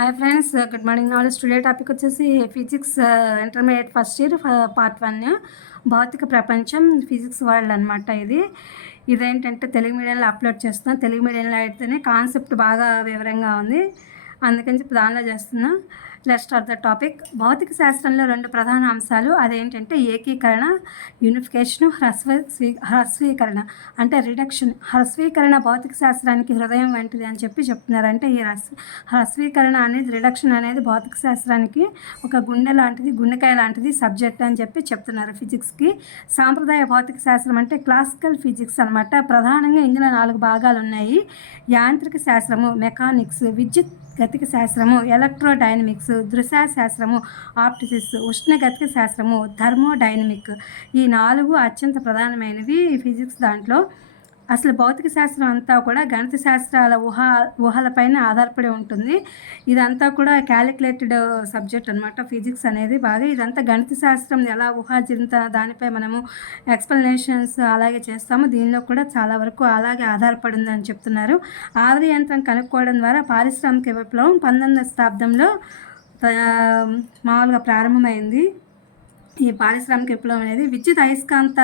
Hi friends, good morning. Knowledge today topic వచ్చేసి physics intermediate first year part 1 భౌతిక ప్రపంచం physics world అనమాట. ఇదేంటంటే తెలుగు మీడియంలో అప్లోడ్ చేస్తున్నాను. తెలుగు మీడియంలో అయితేనే కాన్సెప్ట్ బాగా వివరంగా ఉంది, అందుకని చెప్పి దానిలో చేస్తున్నా. Let's start the topic. భౌతిక శాస్త్రంలో 2 ప్రధాన అంశాలు, అదేంటంటే ఏకీకరణ, యూనిఫికేషను, హ్రస్వీకరణ అంటే రిడక్షన్. హ్రస్వీకరణ భౌతిక శాస్త్రానికి హృదయం వంటిది అని చెప్పి చెప్తున్నారు. అంటే ఈ హ్రస్వీకరణ అనేది, రిడక్షన్ అనేది భౌతిక శాస్త్రానికి ఒక గుండె లాంటిది, గుండెకాయ లాంటిది సబ్జెక్ట్ అని చెప్పి చెప్తున్నారు ఫిజిక్స్కి. సాంప్రదాయ భౌతిక శాస్త్రం అంటే క్లాసికల్ ఫిజిక్స్ అనమాట. ప్రధానంగా ఇందులో 4 భాగాలు ఉన్నాయి. యాంత్రిక శాస్త్రము, మెకానిక్స్, విద్యుత్ గతిక శాస్త్రము, ఎలక్ట్రోడైనమిక్స్, దృశ్య శాస్త్రము, ఆప్టిక్స్, ఉష్ణగతిక శాస్త్రము, థర్మోడైనమిక్. ఈ 4 అత్యంత ప్రధానమైనవి ఫిజిక్స్ దాంట్లో. అసలు భౌతిక శాస్త్రం అంతా కూడా గణిత శాస్త్రాల ఊహలపైన ఆధారపడి ఉంటుంది. ఇదంతా కూడా క్యాలిక్యులేటెడ్ సబ్జెక్ట్ అనమాట ఫిజిక్స్ అనేది. బాగా ఇదంతా గణిత శాస్త్రం ఎలా ఊహాజనిత దానిపై మనము ఎక్స్ప్లెనేషన్స్ అలాగే చేస్తాము. దీనిలో కూడా చాలా వరకు అలాగే ఆధారపడి ఉందని చెప్తున్నారు. ఆవిరి యంత్రం కనుక్కోవడం ద్వారా పారిశ్రామిక విప్లవం 19వ శతాబ్దంలో మామూలుగా ప్రారంభమైంది. ఈ పారిశ్రామిక విప్లవం అనేది విద్యుత్ అయస్కాంత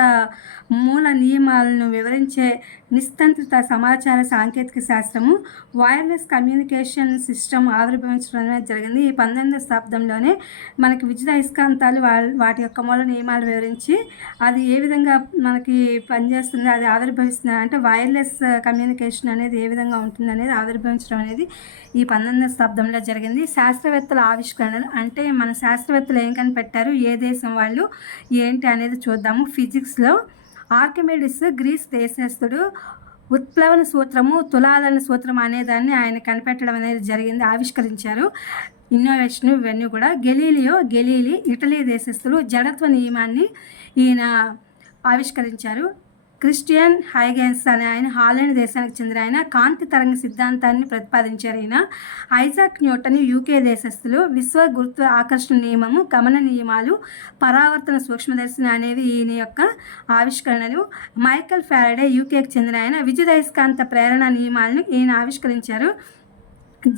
మూల నియమాలను వివరించే నిస్తంత్రిత సమాచార సాంకేతిక శాస్త్రము, వైర్లెస్ కమ్యూనికేషన్ సిస్టమ్ ఆవిర్భవించడం అనేది జరిగింది. ఈ 19వ శతాబ్దంలోనే మనకి విద్యుత్ అయస్కాంతాలు వాటి యొక్క మూల నియమాలు వివరించి అది ఏ విధంగా మనకి పనిచేస్తుంది, అది ఆవిర్భవిస్తుంది అంటే వైర్లెస్ కమ్యూనికేషన్ అనేది ఏ విధంగా ఉంటుంది అనేది ఆవిర్భవించడం అనేది ఈ 19వ శతాబ్దంలో జరిగింది. శాస్త్రవేత్తల ఆవిష్కరణలు అంటే మన శాస్త్రవేత్తలు ఏం కనిపెట్టారు, ఏ దేశం వాళ్ళు ఏంటి అనేది చూద్దాము. ఫిజిక్స్లో ఆర్కిమిడిస్ గ్రీస్ దేశస్థుడు ఉత్ప్లవన సూత్రము, తులాదన సూత్రం అనేదాన్ని ఆయన కనిపెట్టడం అనేది జరిగింది, ఆవిష్కరించారు. ఇన్నోవేషన్ ఇవన్నీ కూడా. గెలీలీ ఇటలీ దేశస్థుడు జడత్వ నియమాన్ని ఈయన ఆవిష్కరించారు. క్రిస్టియన్ హైగెన్స్ అనే ఆయన హాలండ్ దేశానికి చెందిన ఆయన కాంతి తరంగ సిద్ధాంతాన్ని ప్రతిపాదించారు. ఈయన ఐజాక్ న్యూటన్ యూకే దేశస్థులు విశ్వ గురుత్వ ఆకర్షణ నియమము, గమన నియమాలు, పరావర్తన సూక్ష్మదర్శిని అనేవి ఈయన యొక్క ఆవిష్కరణలు. మైకల్ ఫారడే యూకేకి చెందిన ఆయన విద్యుదయస్కాంత ప్రేరణ నియమాలను ఈయన ఆవిష్కరించారు.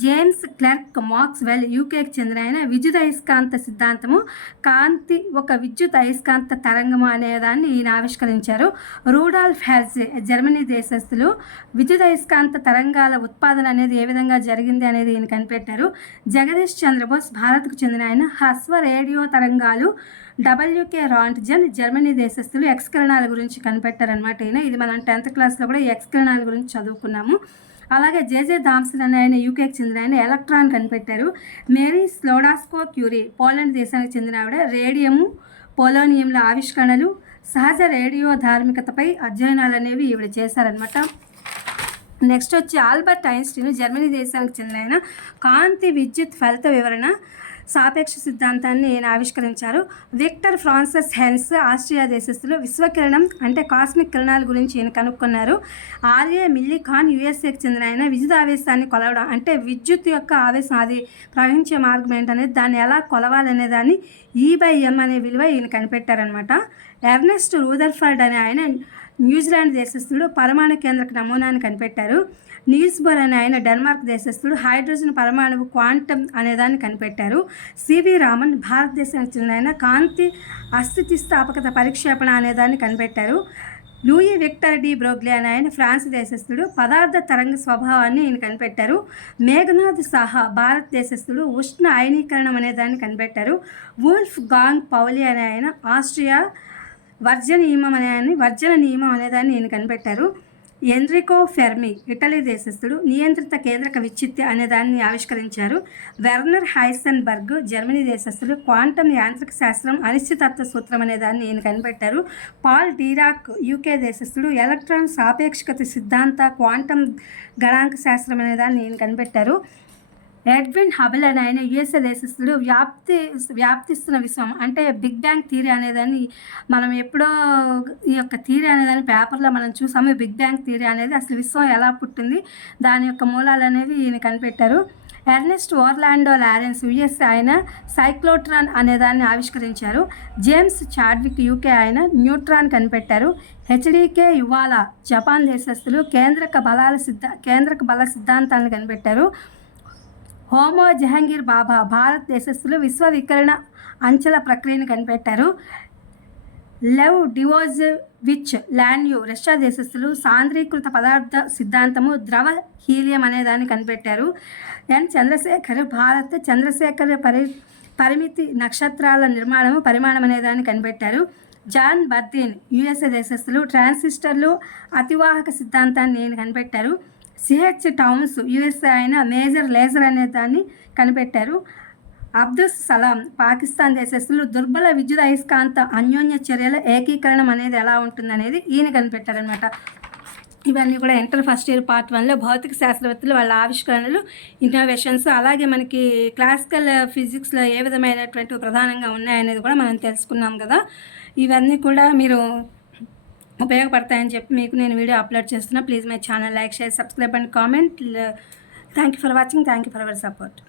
జేమ్స్ క్లర్క్ మాక్స్వెల్ యూకేకి చెందిన ఆయన విద్యుత్ అయస్కాంత సిద్ధాంతము, కాంతి ఒక విద్యుత్ అయస్కాంత తరంగము అనేదాన్ని ఈయన ఆవిష్కరించారు. రూడాల్ఫ్ హెర్జ్ జర్మనీ దేశస్థులు విద్యుత్ అయస్కాంత తరంగాల ఉత్పాదన అనేది ఏ విధంగా జరిగింది అనేది ఈయన కనిపెట్టారు. జగదీష్ చంద్రబోస్ భారత్కు చెందిన ఆయన హ్రస్వ రేడియో తరంగాలు, డబ్ల్యూకే రాంట్జన్ జర్మనీ దేశస్థులు ఎక్స్ కిరణాల గురించి కనిపెట్టారనమాట. ఈయన ఇది మనం 10th క్లాస్లో కూడా ఈ ఎక్స్ కిరణాల గురించి చదువుకున్నాము. అలాగే జేజే థామ్సన్ అనే ఆయన యూకేకి చెందిన ఆయన ఎలక్ట్రాన్ కనిపెట్టారు. మేరీ స్లోడాస్కో క్యూరీ పోలాండ్ దేశానికి చెందిన ఆవిడ రేడియము, పోలోనియంల ఆవిష్కరణలు, సహజ రేడియో ధార్మికతపై అధ్యయనాలు అనేవి ఈవిడ చేశారనమాట. నెక్స్ట్ వచ్చి ఆల్బర్ట్ ఐన్స్టీన్ జర్మనీ దేశానికి చెందిన ఆయన కాంతి విద్యుత్ ఫలిత వివరణ, సాపేక్ష సిద్ధాంతాన్ని ఈయన ఆవిష్కరించారు. విక్టర్ ఫ్రాన్సిస్ హెన్స్ ఆస్ట్రియా దేశస్థులు విశ్వకిరణం అంటే కాస్మిక్ కిరణాల గురించి ఈయన కనుక్కున్నారు. ఆర్ఏ మిల్లీఖాన్ యుఎస్ఏకి చెందిన ఆయన విద్యుత్ ఆవేశాన్ని కొలవడం అంటే విద్యుత్ యొక్క ఆవేశం అది ప్రవహించే మార్గం ఏంటనేది దాన్ని ఎలా కొలవాలనే దాన్ని E/m అనే విలువ ఈయన కనిపెట్టారనమాట. ఎర్నెస్ట్ రూదర్ఫర్డ్ అనే ఆయన న్యూజిలాండ్ దేశస్థుడు పరమాణు కేంద్రక నమూనాను కనిపెట్టారు. నీల్స్ బోర్ అనే ఆయన డెన్మార్క్ దేశస్థుడు హైడ్రోజన్ పరమాణువు క్వాంటమ్ అనేదాన్ని కనిపెట్టారు. సివి రామన్ భారతదేశానికి చెందిన ఆయన కాంతి అస్థితిస్థాపకత పరిక్షేపణ అనేదాన్ని కనిపెట్టారు. లూయి విక్టర్ డి బ్రోగ్లీ అనే ఆయన ఫ్రాన్స్ దేశస్థుడు పదార్థ తరంగ స్వభావాన్ని ఈయన కనిపెట్టారు. మేఘనాథ్ సాహా భారతదేశస్థుడు ఉష్ణ అయనీకరణం అనేదాన్ని కనిపెట్టారు. వూల్ఫ్ గాంగ్ పౌలి అనే ఆయన ఆస్ట్రియా వర్జన నియమం అనేదాన్ని ఈయన కనిపెట్టారు. ఎన్రికో ఫెర్మి ఇటలీ దేశస్థుడు నియంత్రిత కేంద్రక విచ్ఛిత్తి అనేదాన్ని ఆవిష్కరించారు. వెర్నర్ హైసెన్బర్గ్ జర్మనీ దేశస్థుడు క్వాంటం యాంత్రిక శాస్త్రం, అనిశ్చితత్వ సూత్రం అనేదాన్ని ఈయన కనిపెట్టారు. పాల్ డీరాక్ యూకే దేశస్థుడు ఎలక్ట్రాన్ సాపేక్షత సిద్ధాంత, క్వాంటం గణాంక శాస్త్రం అనేదాన్ని ఈయన కనిపెట్టారు. ఎడ్విన్ హబుల్ అని ఆయన యుఎస్ఏ దేశస్థుడు వ్యాప్తిస్తున్న విశ్వం అంటే బిగ్ బ్యాంగ్ థియరీ అనేదాన్ని మనం ఎప్పుడో ఈ యొక్క థియరీ అనేదాన్ని పేపర్లో మనం చూసాము. బిగ్ బ్యాంగ్ థియరీ అనేది అసలు విశ్వం ఎలా పుట్టింది, దాని యొక్క మూలాలు అనేది ఈయన కనిపెట్టారు. ఎర్నెస్ట్ ఓర్లాండో లారెన్స్ యుఎస్ఏ ఆయన సైక్లోట్రాన్ అనేదాన్ని ఆవిష్కరించారు. జేమ్స్ చాడ్విక్ యూకే ఆయన న్యూట్రాన్ కనిపెట్టారు. హెచ్డికే యువాలా జపాన్ దేశస్థులు కేంద్రక బల సిద్ధాంతాలను కనిపెట్టారు. హోమో జహంగీర్ బాబా భారతదేశస్థులు విశ్వవికరణ అంచెల ప్రక్రియను కనిపెట్టారు. లెవ్ డివోజవిచ్ లాన్యూ రష్యా దేశస్థులు సాంద్రీకృత పదార్థ సిద్ధాంతము ద్రవ హీలియం అనే దాన్ని కనిపెట్టారు. ఎన్ చంద్రశేఖర్ భారత్ చంద్రశేఖర్ పరిమితి నక్షత్రాల పరిమాణం అనే దాన్ని కనిపెట్టారు. జాన్ బర్దీన్ యుఎస్ఏ దేశస్థులు ట్రాన్సిస్టర్లు అతివాహక సిద్ధాంతాన్ని కనిపెట్టారు. సిహెచ్ టౌన్స్ యుఎస్ఏ అయిన మేజర్ లేజర్ అనే దాన్ని కనిపెట్టారు. అబ్దుల్ సలాం పాకిస్తాన్ దేశస్థులు దుర్బల విద్యుత్ అయస్కాంత అన్యోన్య చర్యల ఏకీకరణం అనేది ఎలా ఉంటుంది అనేది ఈయన కనిపెట్టారనమాట. ఇవన్నీ కూడా ఇంటర్ ఫస్ట్ ఇయర్ పార్ట్ 1లో భౌతిక శాస్త్రవేత్తలు వాళ్ళ ఆవిష్కరణలు, ఇన్నోవేషన్స్, అలాగే మనకి క్లాసికల్ ఫిజిక్స్లో ఏ విధమైనటువంటి ప్రధానంగా ఉన్నాయనేది కూడా మనం తెలుసుకున్నాం కదా. ఇవన్నీ కూడా మీరు ఉపయోగపడతాయని చెప్పి మీకు నేను వీడియో అప్లోడ్ చేస్తున్నా. Please my channel like, share, subscribe and comment. Thank you for watching. Thank you for our support.